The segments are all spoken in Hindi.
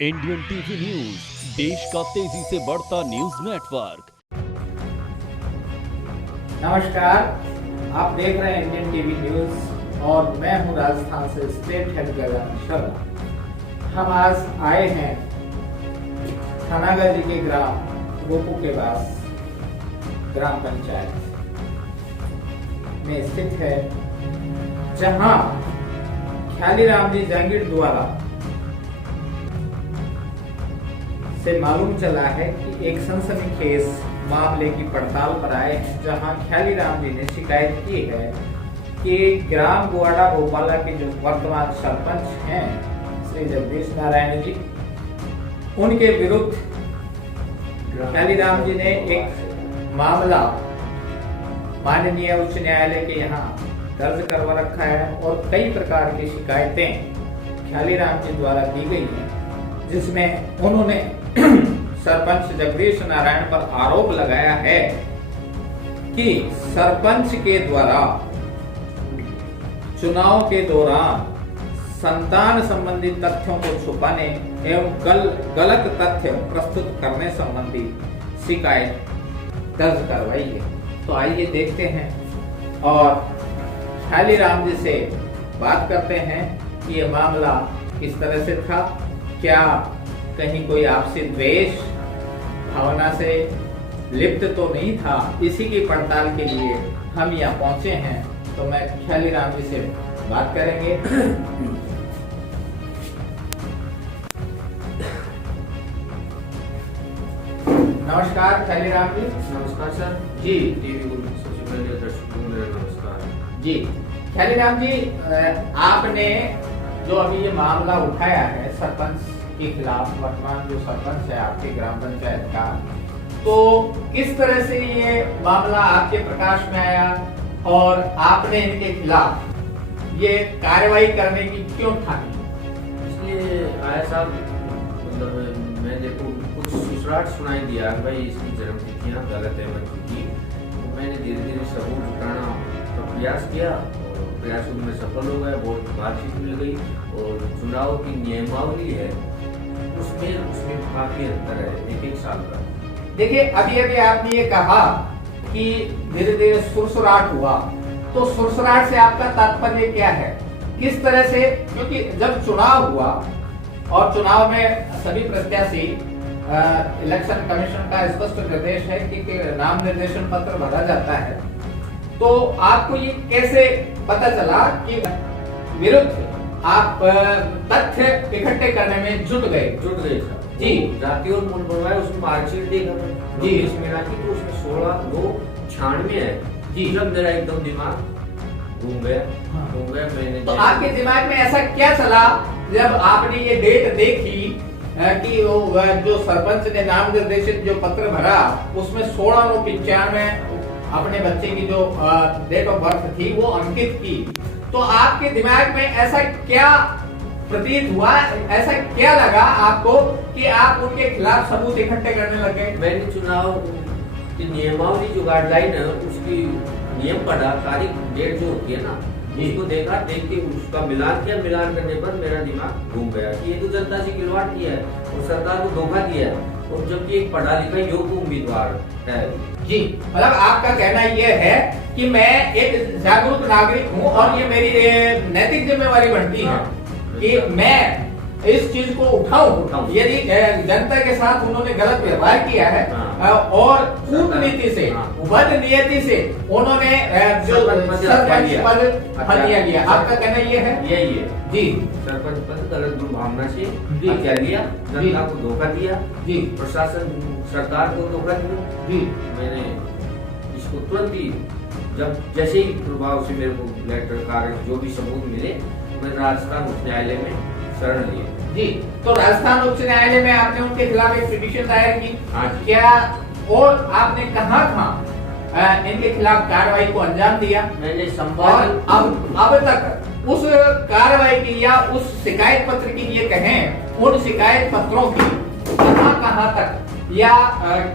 इंडियन टीवी न्यूज, देश का तेजी से बढ़ता न्यूज नेटवर्क। नमस्कार, आप देख रहे हैं इंडियन टीवी न्यूज और मैं हूं राजस्थान से स्टेट हेड गगन शर्मा। हम आज आए हैं थानागढ़ के ग्राम गोपू के पास ग्राम पंचायत में स्थित है, जहां ख्याली राम जी जांगीर द्वारा से मालूम चला है कि एक सनसनीखेज मामले की पड़ताल पर आए हैं, जहां ख्याली राम जी ने शिकायत की है कि ग्राम गुआड़ा गोपाला के जो वर्तमान सरपंच हैं श्री जगदीश नारायण जी, उनके विरुद्ध ख्याली राम जी ने एक मामला माननीय उच्च न्यायालय के यहाँ दर्ज करवा रखा है और कई प्रकार की शिकायतें ख्याली राम जी द्वारा दी गई हैं, जिसमें उन्होंने सरपंच जगदीश नारायण पर आरोप लगाया है कि सरपंच के द्वारा चुनाव के दौरान संतान संबंधी तथ्यों को छुपाने एवं गलत तथ्य प्रस्तुत करने संबंधी शिकायत दर्ज करवाई है। तो आइए देखते हैं और ख्याली राम जी से बात करते हैं कि ये मामला किस तरह से था, क्या कहीं कोई आपसी द्वेष भावना से लिप्त तो नहीं था। इसी की पड़ताल के लिए हम यहाँ पहुंचे हैं, तो मैं ख्याली राम जी से बात करेंगे। नमस्कार ख्याली राम जी। नमस्कार सर जी। टीवी को सबसे पहले दर्शकों को मेरा नमस्कार जी। ख्याली राम जी, आपने जो अभी ये मामला उठाया है सरपंच के खिलाफ, वर्तमान जो सरपंच है आपके ग्राम पंचायत का, तो किस तरह से ये मामला आपके प्रकाश में आया और आपने इनके खिलाफ ये कार्रवाई करने की क्यों ठानी? इसलिए आया साहब, मतलब मैं देखो कुछ सुसराट सुनाई दिया भाई इसकी जन्म तिथियाँ गलत है बच्चों की, तो मैंने धीरे धीरे सबूत जुटाना का प्रयास किया और प्रयास में सफल हो गया। बहुत बातचीत मिल गई और चुनाव की नियमावली है उसमें काफी अंतर है एक साल का। देखिए, अभी अभी आपने ये कहा कि धीरे धीरे सुरसुराट हुआ, तो सुरसुराट से आपका तात्पर्य क्या है? किस तरह से, क्योंकि जब चुनाव हुआ और चुनाव में सभी प्रत्याशी इलेक्शन कमीशन का स्पष्ट निर्देश है कि नाम निर्देशन पत्र भरा जाता है, तो आपको ये कैसे पता चला कि विरुद्ध आप तथ्य इकट्ठे करने में जुट गए सर जी। जाति और मूल बनवाए, उसमें मार्कशीट देखा जी मेरा की, तो उसमें 16/2/96 है जी। जब मेरा एकदम दिमाग घूम गया मैंने। तो आपके दिमाग में ऐसा क्या चला जब आपने ये डेट देखी कि वो जो सरपंच ने नाम निर्देशित जो पत्र भरा उसमें 16/9/95 अपने बच्चे की जो डेट ऑफ बर्थ थी वो अंकित की, तो आपके दिमाग में ऐसा क्या प्रतीत हुआ, ऐसा क्या लगा आपको कि आप उनके खिलाफ सबूत इकट्ठे करने लगे? मैंने चुनाव की नियमावली जो गाइडलाइन है उसकी नियम पढ़ा, तारीख डेट जो होती है ना, उसको देखा, देख के उसका मिलान किया। मिलान करने पर मेरा दिमाग घूम गया कि ये तो जनता से खिलवाड़ किया है और सरकार को धोखा दिया है, और जबकि एक पढ़ा लिखा योग्य उम्मीदवार है जी। मतलब आपका कहना यह है कि मैं एक जागरूक नागरिक हूं और ये मेरी नैतिक जिम्मेवारी बनती है कि मैं इस चीज को उठाऊं। यदि जनता के साथ उन्होंने गलत व्यवहार किया है और कूटनीति से, बद नियति से उन्होंने जो सरपंच पद हत्या किया, आपका कहना ये है? यही है जी। सरपंच पद गलत दुर्भावना से हत्या दिया, जनता को धोखा दिया जी, प्रशासन सरकार को धोखा दिया जी। मैंने इसको तुरंत ही, जब जैसे ही प्रभाव से मेरे को लेटर कार्य जो भी सबूत मिले, मैं राजस्थान उच्च न्यायालय में शरण लिए जी। तो राजस्थान उच्च न्यायालय में आपने उनके खिलाफ एक पिटीशन दायर की? हाँ। क्या और आपने कहाँ इनके खिलाफ कार्रवाई को अंजाम दिया? मैंने और संवाद अब तक उस कार्रवाई की या उस शिकायत पत्र की ये कहें, उन शिकायत पत्रों की कहाँ तक या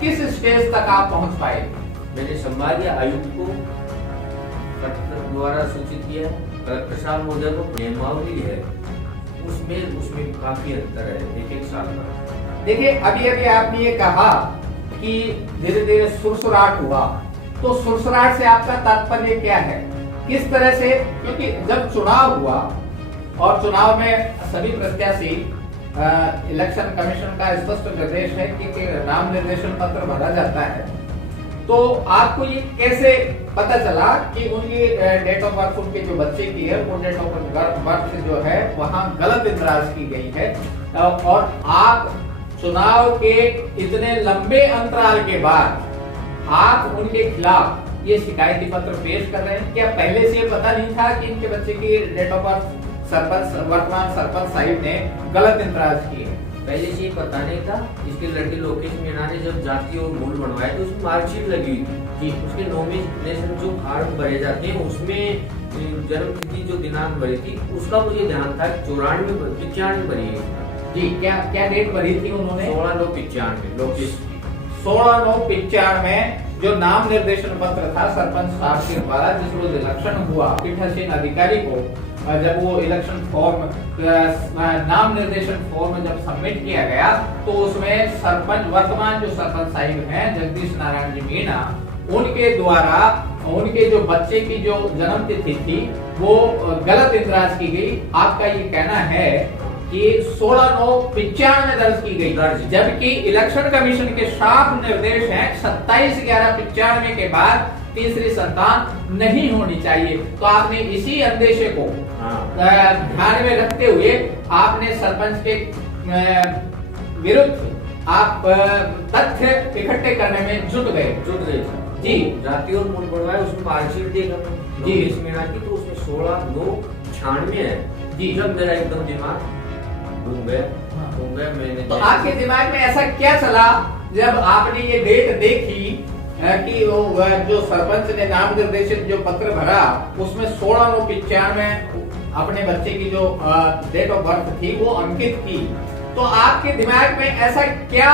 किस स्टेज तक आप पहुंच पाए? मैंने संभागीय आयुक्त को पत्र द्वारा सूचित किया, कलेक्टर साहब महोदय को नियमावली है उसमें काफी अंतर है, एक साल का। देखिए अभी अभी आपने ये कहा कि धीरे धीरे सुरसुराहट हुआ, तो सुरसुराहट से आपका तात्पर्य क्या है, किस तरह से? क्योंकि जब चुनाव हुआ और चुनाव में सभी प्रत्याशी इलेक्शन कमीशन का स्पष्ट निर्देश है कि नाम निर्देशन पत्र भरा जाता है, तो आपको ये कैसे पता चला कि उनकी डेट ऑफ बर्थ, उनके जो बच्चे की है वो डेट ऑफ बर्थ जो है वहां गलत इंदराज की गई है, और आप चुनाव के इतने लंबे अंतराल के बाद आप उनके खिलाफ ये शिकायती पत्र पेश कर रहे हैं? क्या पहले से पता नहीं था कि इनके बच्चे की डेट ऑफ बर्थ वर्तमान सरपंच साहिब ने गलत इंदराज की है? पहले से ही पता नहीं था। इसके लड़के लोकेश मीणा ने जब जाति और मूल बनवाए तो उसमें मार्कशीट लगी हुई थी जी, उसके नॉमिनेशन जो फॉर्म भरे जाते हैं उसमें जन्म तिथि जो दिनांक भरी थी उसका मुझे ध्यान था 94-95 भरी है जी। क्या क्या डेट भरी थी उन्होंने? 16/9/95 लोकेश 16/9/95 जो नाम निर्देशन पत्र था सरपंच साहब के द्वारा, जिस रोज इलेक्शन हुआ पीठासीन अधिकारी को, जब वो इलेक्शन फॉर्म नाम निर्देशन फॉर्म जब सबमिट किया गया तो उसमें सरपंच वर्तमान जो सरपंच साहिब हैं जगदीश नारायण जी मीणा, उनके द्वारा उनके जो बच्चे की जो जन्म तिथि थी वो गलत इंदराज की गई। आपका ये कहना है कि 16/9/95 दर्ज की गई, जबकि इलेक्शन कमीशन के साफ निर्देश हैं 27/11/95 के बाद तीसरी संतान नहीं होनी चाहिए। तो आपने इसी अंदेशे को ध्यान में रखते हुए आपने सरपंच के विरुद्ध आप तथ्य इकट्ठे करने में जुट गए जी। जाति और मूल बनवाए उसमें मार्कशीट देखा जी मीणा की, तो उसमें 16/9/96 है जी। जब मेरा एकदम दिमाग घूम गया मैंने, तो आपके दिमाग में ऐसा क्या चला जब आपने ये डेट देखी कि वो जो सरपंच ने नाम निर्देशित जो पत्र भरा उसमें 16/9/95 अपने बच्चे की जो डेट ऑफ बर्थ थी वो अंकित की, तो आपके दिमाग में ऐसा क्या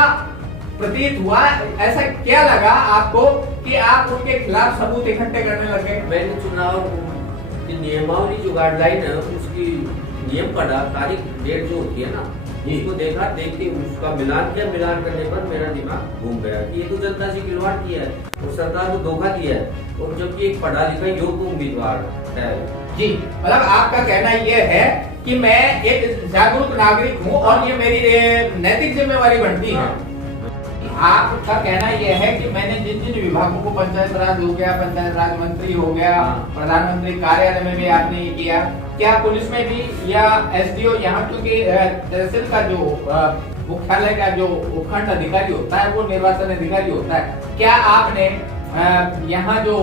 प्रतीत हुआ, ऐसा क्या लगा आपको कि आप उनके खिलाफ सबूत इकट्ठे करने लगे? मैंने चुनाव की नियमावली जो गाइडलाइन है उसकी नियम पढ़ा, तारीख डेट जो होती है ना उसको देखा, देखते उसका मिलान किया, मिलान करने पर मेरा दिमाग घूम गया कि ये तो जनता से खिलवाड़ किया है और सरकार को धोखा दिया है, और जबकि एक पढ़ा लिखा योग्य उम्मीदवार है जी। मतलब आपका कहना यह है कि मैं एक जागरूक नागरिक हूँ और ये मेरी नैतिक जिम्मेवारी बनती है। आपका कहना यह है कि मैंने जिन जिन विभागों को, पंचायत राज हो गया, पंचायत राज मंत्री हो गया, प्रधानमंत्री कार्यालय में भी आपने ये किया, क्या पुलिस में भी या एसडीओ यहाँ, क्योंकि तहसील का जो मुख्यालय का जो उपखंड अधिकारी होता है वो निर्वाचन अधिकारी होता है, क्या आपने यहाँ जो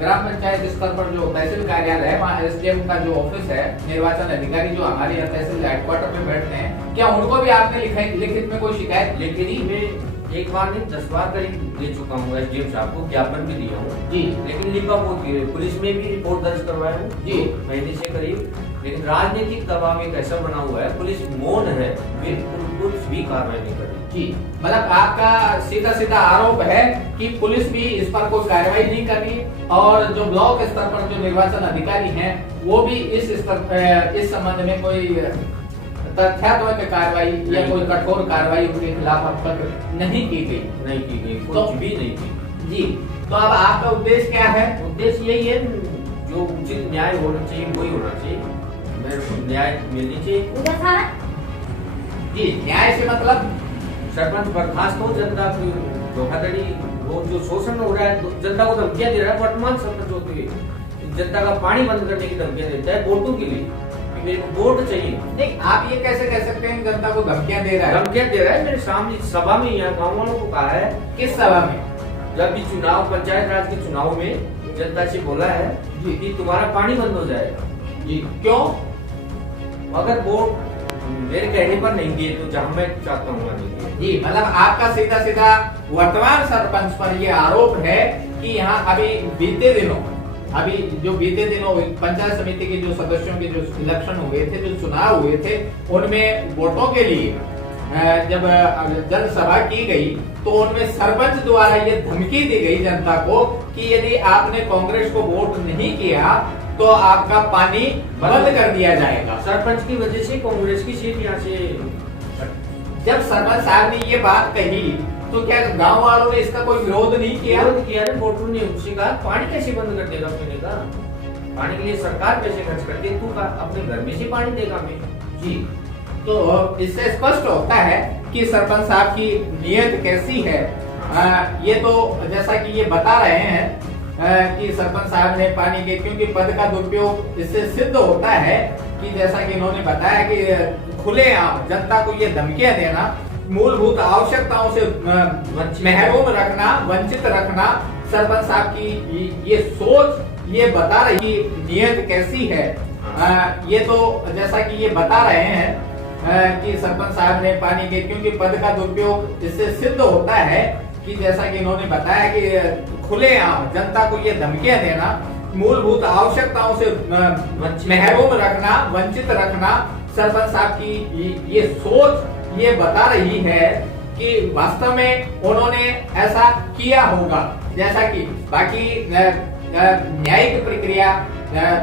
ग्राम पंचायत स्तर पर जो तहसील कार्यालय है वहाँ एसडीएम का जो ऑफिस है, निर्वाचन अधिकारी जो हमारे यहाँ तहसील हेडक्वार्टर में बैठते हैं, क्या उनको भी आपने लिखित में कोई शिकायत लिखी थी? एक बार नहीं 10 बार करीब दे चुका हूँ एसडीएम साहब को, ज्ञापन भी दिया हूँ जी, लेकिन लिखा बहुत पुलिस में भी रिपोर्ट दर्ज करवाया हूँ जी महीने से करीब, लेकिन राजनीतिक दबाव एक ऐसा बना हुआ है, पुलिस मौन है, बिल्कुल कुछ भी कार्रवाई नहीं कर रही जी। मतलब आपका सीधा सीधा आरोप है कि पुलिस भी इस पर कोई कार्रवाई नहीं कर रही, और जो ब्लॉक स्तर पर जो निर्वाचन अधिकारी हैं वो भी इस स्तर इस संबंध में कोई तथ्यात्मक कार्रवाई या कोई कठोर कार्रवाई उनके खिलाफ अब तक नहीं की गई, कुछ भी नहीं की जी। तो अब आपका उद्देश्य क्या है? उद्देश्य यही है जो उचित न्याय होना चाहिए वही होना चाहिए, मेरे को न्याय मिलनी चाहिए जी। न्याय से मतलब सरपंच बर्खास्त हो, जनता की धोखाधड़ी वो जो शोषण हो रहा है, जनता को धमकियां दे रहा है, वर्तमान सरपंच होते हुए जनता का पानी बंद करने की धमकियां देता है वोटों के लिए, मेरे को वोट चाहिए। नहीं, आप ये कैसे कह सकते हैं जनता को धमकियां दे रहा है? धमकियां दे रहा है, मेरे सामने सभा में यहाँ गाँव वालों को कहा है। किस सभा में? जब भी चुनाव, पंचायत राज के चुनाव में जनता से बोला है कि तुम्हारा पानी बंद हो जाएगा जी। क्यों? अगर वोट मेरे कहने पर नहीं दिए तो जहाँ मैं चाहता हूँ जी। मतलब आपका सीधा सीधा वर्तमान सरपंच पर ये आरोप है कि यहाँ अभी बीते दिनों पंचायत समिति के जो सदस्यों के जो इलेक्शन हुए थे, जो चुनाव हुए थे, उनमें वोटों के लिए जब जनसभा की गई तो उनमें सरपंच द्वारा ये धमकी दी गई जनता को कि यदि आपने कांग्रेस को वोट नहीं किया तो आपका पानी बंद कर दिया जाएगा। सरपंच की वजह से कांग्रेस की सीट यहाँ से, जब सरपंच साहब ने ये बात कही तो क्या गांव वालों ने इसका कोई विरोध नहीं किया? विरोध किया है, वोटरों ने उससे कहा पानी कैसे बंद कर देगा पीने का, पानी के लिए सरकार पैसे खर्च करती है, तू अपने घर में से पानी देगा मैं। जी, तो इससे स्पष्ट होता है कि सरपंच साहब की नीयत कैसी है। ये तो जैसा कि ये बता रहे हैं कि सरपंच साहब ने पानी के, क्योंकि पद का दुरुपयोग इससे सिद्ध होता है कि जैसा कि इन्होंने बताया कि खुलेआम जनता को ये धमकियां देना, मूलभूत आवश्यकताओं से महरूम रखना, वंचित रखना, सरपंच साहब की ये सोच ये बता रही नीयत कैसी है। ये तो जैसा कि ये बता रहे हैं कि सरपंच साहब ने पानी के, क्योंकि पद का दुरुपयोग इससे सिद्ध होता है कि जैसा कि इन्होंने बताया कि खुलेआम जनता को ये धमकियां देना, मूलभूत आवश्यकताओं से महरूम रखना, वंचित रखना, सरपंच साहब की ये सोच ये बता रही है कि वास्तव में उन्होंने ऐसा किया होगा। जैसा कि बाकी न्यायिक प्रक्रिया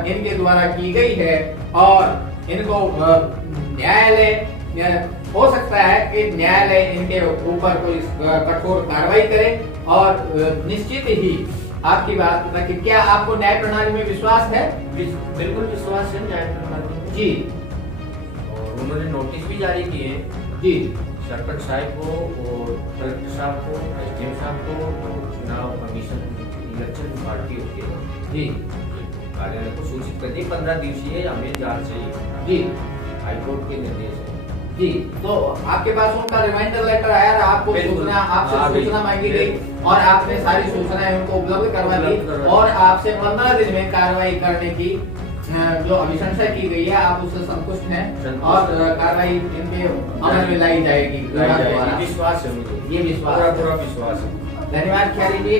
इनके द्वारा की गई है और इनको न्यायालय हो सकता है कि न्यायालय इनके ऊपर कोई कठोर कार्रवाई करे और निश्चित ही आपकी बात कि क्या आपको न्याय प्रणाली में विश्वास है? बिल्कुल विश्वास है न्याय प्रणाली में जी। और उन्होंने नोटिस भी जारी किए जी, सरपंच साहब को और कलेक्टर साहब को, एसडीएम साहब को और चुनाव कमीशन इलेक्शन पार्टी होती है जी, कार्यालय को सूचित कर दी 15 दिवसीय हमें जांच चाहिए। जी, हाईकोर्ट के निर्देश है। जी, तो आपके पास उनका रिमाइंडर लेटर आया, आपको सूचना, आपसे सूचना मांगी गई और आपने सारी सूचनाएं उनको उपलब्ध करवा दी और आपसे 15 दिन में कार्रवाई करने की जो अभिशंसा की गई है, आप उससे संतुष्ट हैं और कार्रवाई इनके अमल में लाई जाएगी। विश्वास है मुझे, ये विश्वास, पूरा विश्वास है। धन्यवाद ख्याली जी।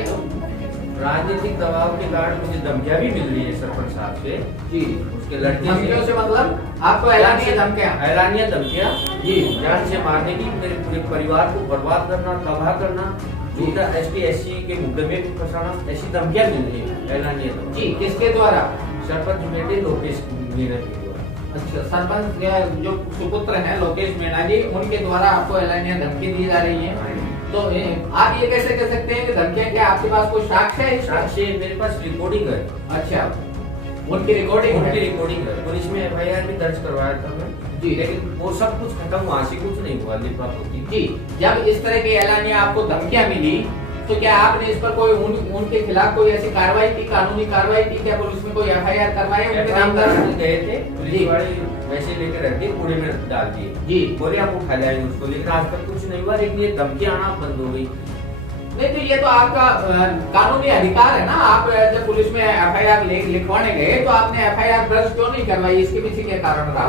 राजनीतिक दबाव के कारण मुझे धमकियां भी मिल रही है सरपंच साहब से। जी, उसके लड़के धमकियों से मतलब आपको ऐलानिया धमकियां? ऐलानिया धमकियां जी, जान से मारने की, मेरे पूरे परिवार को बर्बाद करना, तबाह करना, झूठा एसटी एससी के मुकदमे को फंसाना, ऐसी धमकियां मिल रही है ऐलानिया धमकियां। जी, किसके द्वारा? सरपंच बेटे लोकेश मीणा के द्वारा। अच्छा, सरपंच जो सुपुत्र हैं लोकेश मीणा जी, उनके द्वारा आपको ऐलानिया धमकी दी जा रही है। तो आप ये कैसे कह सकते हैं कि धमकियां, क्या आपके पास कोई साक्ष्य है? साक्ष्य मेरे पास रिकॉर्डिंग है। अच्छा, उनकी रिकॉर्डिंग है। पुलिस में एफआईआर भी दर्ज करवाया था मैं जी, लेकिन वो सब कुछ खत्म, वहाँ से कुछ नहीं हुआ लिफाफों जी। जब इस तरह की ऐलानिया आपको धमकियां मिली तो क्या आपने इस पर कोई उनके खिलाफ कोई ऐसी कार्रवाई की, कानूनी कार्रवाई की? क्या पुलिस में कोई एफआईआर करवाई? उनके नाम दर्ज गए थे, पुलिस वाले वैसे लेकर रहते कूड़े में डाल दिए जी, बोले आप उठा जाएंगे उसको, लेकिन आज तक कुछ नहीं हुआ। लेकिन ये धमकी आना बंद हो गई। नहीं तो ये तो आपका कानूनी अधिकार है ना। आप जब पुलिस में एफआईआर लिखवाने गए तो आपने एफआईआर दर्ज क्यों नहीं करवाई? इसके पीछे क्या कारण रहा?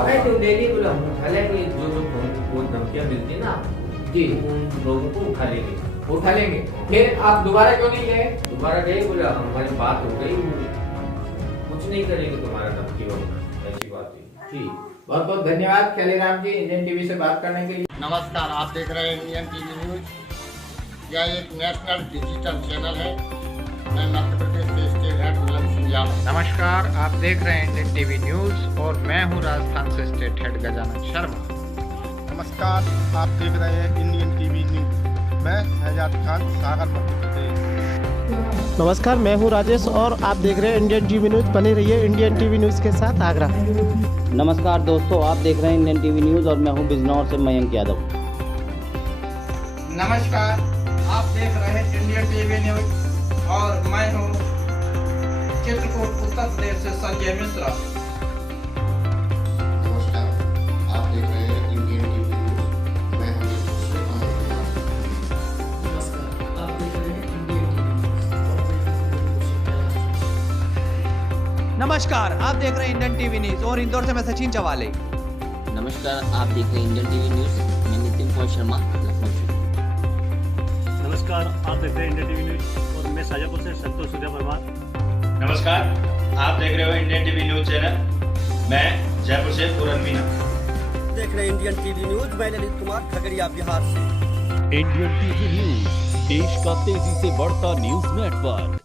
बोला हम उठा लेंगे, जो धमकियां मिलती ना जी, उन लोगों को उठा लेंगे। फिर आप दोबारा क्यों नहीं गए? दोबारा गए, बोला हमारी बात हो गई, कुछ नहीं करेंगे तुम्हारा धमकी होगा, ऐसी बात हुई। जी, बहुत बहुत धन्यवाद ख्याली राम जी इंडियन टीवी से बात करने के लिए। नमस्कार, आप देख रहे हैं इंडियन टीवी न्यूज। यह एक नेशनल डिजिटल चैनल है। मैं मध्य प्रदेश से स्टेट हेड बुलंद सिंह यादव। नमस्कार, आप देख रहे हैं इंडियन टीवी न्यूज और मैं हूं राजस्थान से स्टेट हेड गजानन शर्मा। नमस्कार, आप देख रहे हैं इंडियन टीवी न्यूज। मैं शहजाद खान, सागर, मध्य प्रदेश। नमस्कार, मैं हूं राजेश और आप देख रहे हैं इंडियन टीवी न्यूज। बने रहिए इंडियन टीवी न्यूज के साथ, आगरा। नमस्कार दोस्तों, आप देख रहे हैं इंडियन टीवी न्यूज़ और मैं हूं बिजनौर से मयंक यादव। नमस्कार, आप देख रहे हैं इंडियन टीवी न्यूज और मैं हूं चित्रकूट, उत्तर प्रदेश से संजय मिश्रा। नमस्कार, आप देख रहे हैं इंडियन टीवी न्यूज। मैं हूं नमस्कार, आप देख रहे हैं इंडियन टीवी न्यूज। नमस्कार, आप देख रहे हैं इंडियन टीवी न्यूज और इंदौर से मैं सचिन चवाले। नमस्कार, आप देख रहे हैं इंडियन टीवी न्यूज़, मैं नितिन कुमार शर्मा, लखनऊ से। नमस्कार, आप देख रहे हैं इंडियन टीवी न्यूज और मैं शाजापुर से संतोष सूर्या परमार। नमस्कार, आप देख रहे हो इंडियन टीवी न्यूज चैनल, मैं जयपुर से पूरन मीना। देख रहे हैं इंडियन टीवी न्यूज, मैं ललित कुमार, खगड़िया, बिहार से। इंडियन टीवी न्यूज, देश का तेजी से बढ़ता न्यूज नेटवर्क।